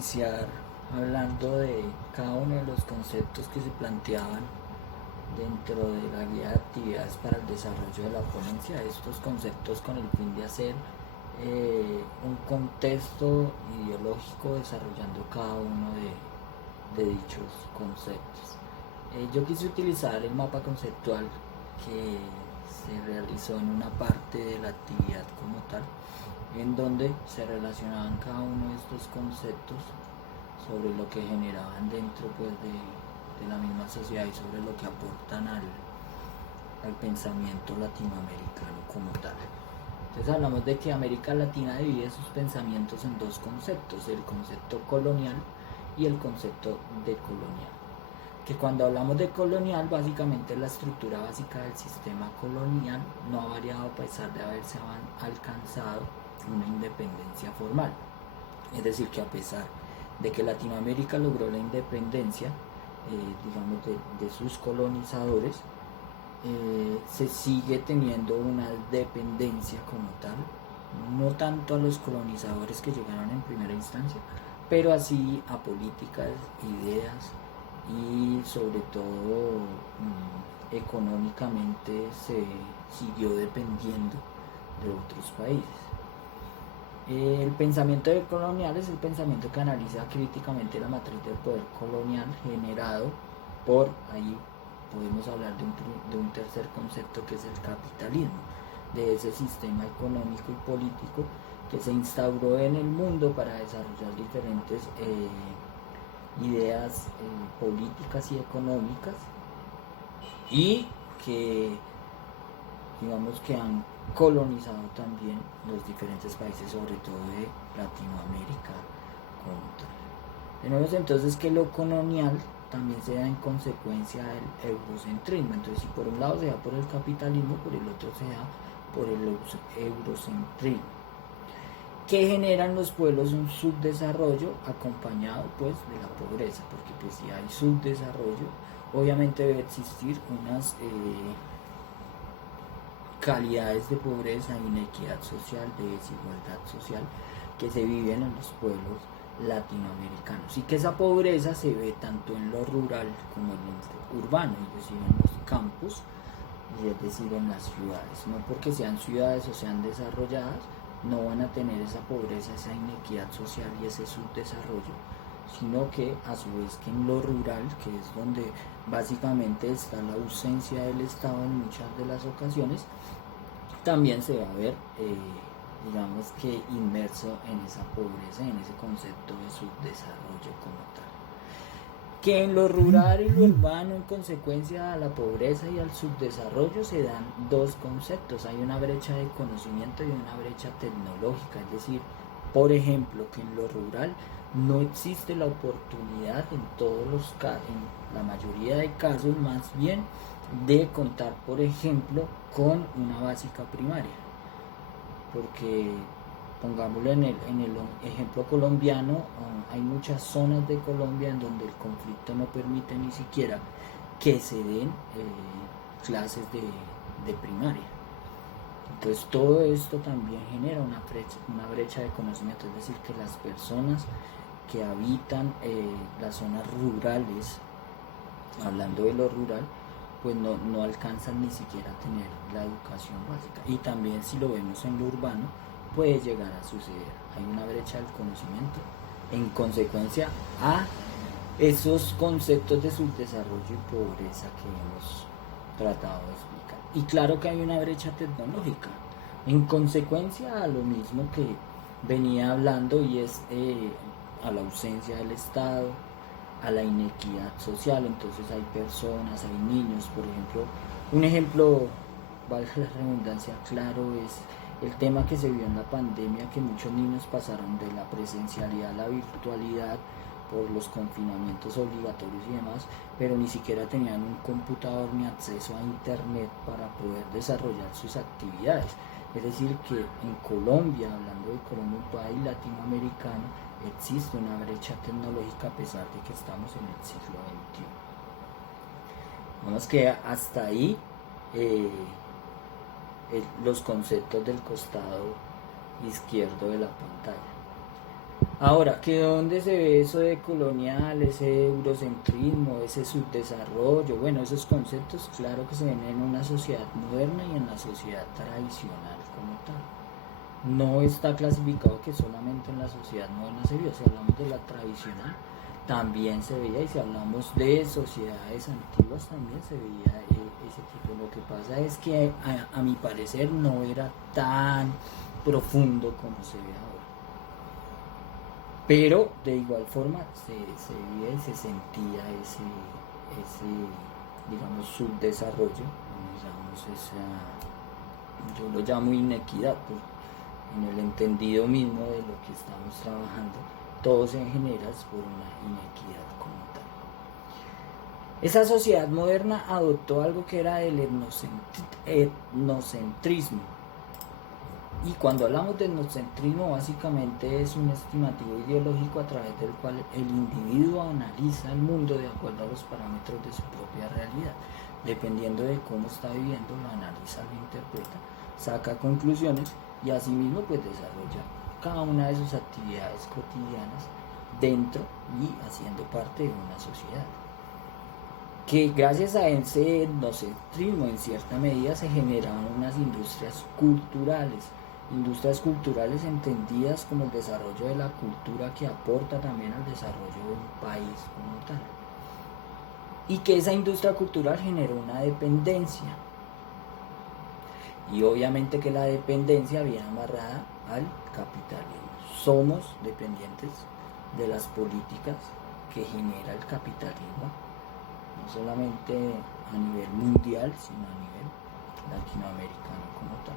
iniciar hablando de cada uno de los conceptos que se planteaban dentro de la guía de actividades para el desarrollo de la ponencia, estos conceptos con el fin de hacer un contexto ideológico desarrollando cada uno de dichos conceptos. Yo quise utilizar el mapa conceptual que se realizó en una parte de la actividad como tal, en donde se relacionaban cada uno de estos conceptos sobre lo que generaban dentro pues, de la misma sociedad y sobre lo que aportan al pensamiento latinoamericano como tal. Entonces hablamos de que América Latina divide sus pensamientos en dos conceptos, el concepto colonial y el concepto decolonial. Que cuando hablamos de colonial, básicamente la estructura básica del sistema colonial no ha variado a pesar de haberse alcanzado una independencia formal. Es decir, que a pesar de que Latinoamérica logró la independencia, digamos, de sus colonizadores, se sigue teniendo una dependencia como tal, no tanto a los colonizadores que llegaron en primera instancia, pero así a políticas, ideas y sobre todo económicamente se siguió dependiendo de otros países. El pensamiento colonial es el pensamiento que analiza críticamente la matriz del poder colonial generado por, ahí podemos hablar de un tercer concepto que es el capitalismo, de ese sistema económico y político que se instauró en el mundo para desarrollar diferentes ideas políticas y económicas y que digamos que han colonizado también los diferentes países, sobre todo de Latinoamérica como tal. Tenemos entonces que lo colonial también se da en consecuencia del eurocentrismo. Entonces, si por un lado se da por el capitalismo, por el otro se da por el eurocentrismo, que generan los pueblos un subdesarrollo acompañado pues de la pobreza, porque pues si hay subdesarrollo, obviamente debe existir unas calidades de pobreza, inequidad social, de desigualdad social que se viven en los pueblos latinoamericanos, y que esa pobreza se ve tanto en lo rural como en lo urbano, es decir, en los campos, y es decir, en las ciudades. No porque sean ciudades o sean desarrolladas no van a tener esa pobreza, esa inequidad social y ese subdesarrollo, sino que a su vez que en lo rural, que es donde básicamente está la ausencia del Estado en muchas de las ocasiones, también se va a ver digamos que inmerso en esa pobreza, en ese concepto de subdesarrollo como tal. Que en lo rural y lo urbano, en consecuencia a la pobreza y al subdesarrollo, se dan dos conceptos. Hay una brecha de conocimiento y una brecha tecnológica, es decir, por ejemplo, que en lo rural no existe la oportunidad en todos los casos, en la mayoría de casos más bien, de contar, por ejemplo, con una básica primaria, porque pongámoslo en el ejemplo colombiano, hay muchas zonas de Colombia en donde el conflicto no permite ni siquiera que se den clases de primaria. Entonces todo esto también genera una brecha de conocimiento, es decir, que las personas que habitan las zonas rurales, hablando de lo rural, pues no alcanzan ni siquiera a tener la educación básica. Y también si lo vemos en lo urbano, puede llegar a suceder. Hay una brecha del conocimiento en consecuencia a esos conceptos de subdesarrollo y pobreza que hemos tratado de explicar. Y claro que hay una brecha tecnológica en consecuencia a lo mismo que venía hablando, y es a la ausencia del Estado, a la inequidad social. Entonces hay personas, hay niños, por ejemplo, un ejemplo, valga la redundancia, claro, es el tema que se vio en la pandemia, que muchos niños pasaron de la presencialidad a la virtualidad por los confinamientos obligatorios y demás, pero ni siquiera tenían un computador ni acceso a internet para poder desarrollar sus actividades. Es decir, que en Colombia, hablando de Colombia, un país latinoamericano, existe una brecha tecnológica a pesar de que estamos en el siglo XXI. Vamos que hasta ahí los conceptos del costado izquierdo de la pantalla. Ahora, ¿que dónde se ve eso de colonial, ese eurocentrismo, ese subdesarrollo? Bueno, esos conceptos, claro que se ven en una sociedad moderna y en la sociedad tradicional como tal. No está clasificado que solamente en la sociedad moderna se vio. Si hablamos de la tradicional, también se veía, y si hablamos de sociedades antiguas, también se veía ese tipo. Lo que pasa es que a mi parecer no era tan profundo como se ve ahora. Pero de igual forma se veía y se sentía ese digamos, subdesarrollo, digamos, yo lo llamo inequidad, en el entendido mismo de lo que estamos trabajando, todo se genera por una inequidad como tal. Esa sociedad moderna adoptó algo que era el etnocentrismo. Y cuando hablamos de etnocentrismo, básicamente es un estimativo ideológico a través del cual el individuo analiza el mundo de acuerdo a los parámetros de su propia realidad. Dependiendo de cómo está viviendo, lo analiza, lo interpreta, saca conclusiones y asimismo pues desarrolla cada una de sus actividades cotidianas dentro y haciendo parte de una sociedad. Que gracias a ese etnocentrismo en cierta medida se generaron unas industrias culturales entendidas como el desarrollo de la cultura que aporta también al desarrollo de un país como tal. Y que esa industria cultural generó una dependencia. Y obviamente que la dependencia viene amarrada al capitalismo. Somos dependientes de las políticas que genera el capitalismo, no solamente a nivel mundial, sino a nivel latinoamericano como tal.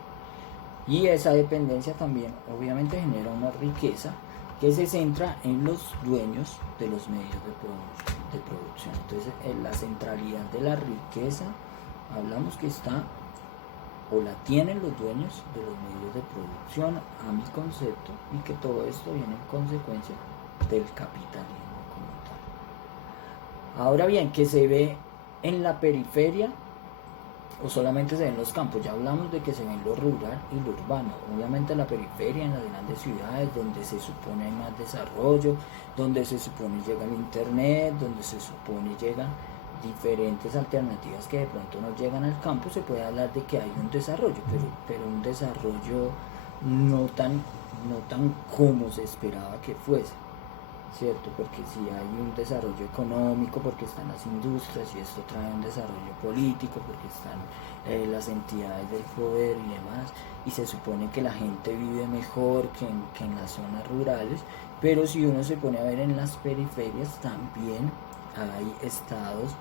Y esa dependencia también obviamente genera una riqueza que se centra en los dueños de los medios de producción. Entonces, en la centralidad de la riqueza, hablamos que está o la tienen los dueños de los medios de producción, a mi concepto, y que todo esto viene en consecuencia del capitalismo como tal. Ahora bien, ¿qué se ve en la periferia o solamente se ve en los campos? Ya hablamos de que se ve en lo rural y lo urbano. Obviamente en la periferia, en las grandes ciudades, donde se supone hay más desarrollo, donde se supone llega el internet, donde se supone llegan diferentes alternativas que de pronto no llegan al campo, se puede hablar de que hay un desarrollo, pero un desarrollo no tan como se esperaba que fuese, ¿cierto? Porque si hay un desarrollo económico, porque están las industrias, y esto trae un desarrollo político, porque están las entidades del poder y demás, y se supone que la gente vive mejor que en las zonas rurales, pero si uno se pone a ver en las periferias, también hay estados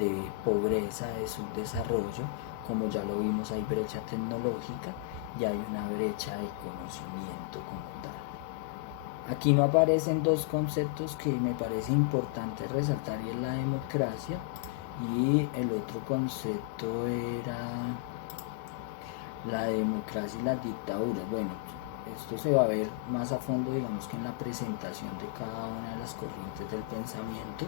de pobreza, de subdesarrollo, como ya lo vimos, hay brecha tecnológica y hay una brecha de conocimiento como tal. Aquí no aparecen dos conceptos que me parece importante resaltar, y es la democracia, y el otro concepto era la democracia y las dictaduras. Bueno, esto se va a ver más a fondo, digamos, que en la presentación de cada una de las corrientes del pensamiento,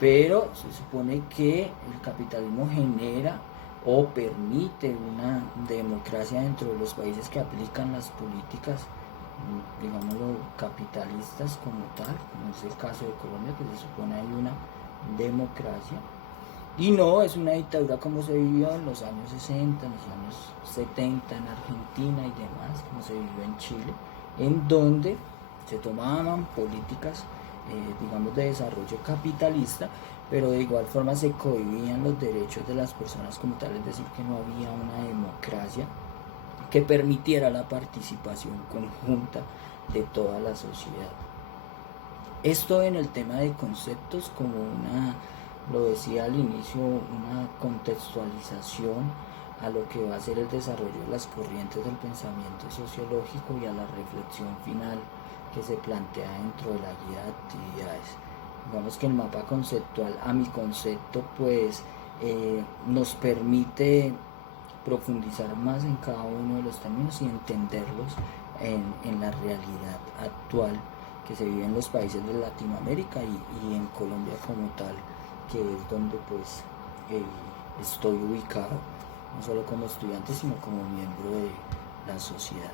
pero se supone que el capitalismo genera o permite una democracia dentro de los países que aplican las políticas, digámoslo, capitalistas como tal, como es el caso de Colombia, que se supone hay una democracia, y no es una dictadura como se vivió en los años 60, en los años 70 en Argentina y demás, como se vivió en Chile, en donde se tomaban políticas digamos de desarrollo capitalista, pero de igual forma se cohibían los derechos de las personas como tal, es decir, que no había una democracia que permitiera la participación conjunta de toda la sociedad. Esto en el tema de conceptos, como lo decía al inicio, una contextualización a lo que va a ser el desarrollo de las corrientes del pensamiento sociológico y a la reflexión final que se plantea dentro de la guía de actividades. Digamos que el mapa conceptual, a mi concepto, pues nos permite profundizar más en cada uno de los términos y entenderlos en la realidad actual que se vive en los países de Latinoamérica y en Colombia como tal, que es donde pues estoy ubicado, no solo como estudiante, sino como miembro de la sociedad.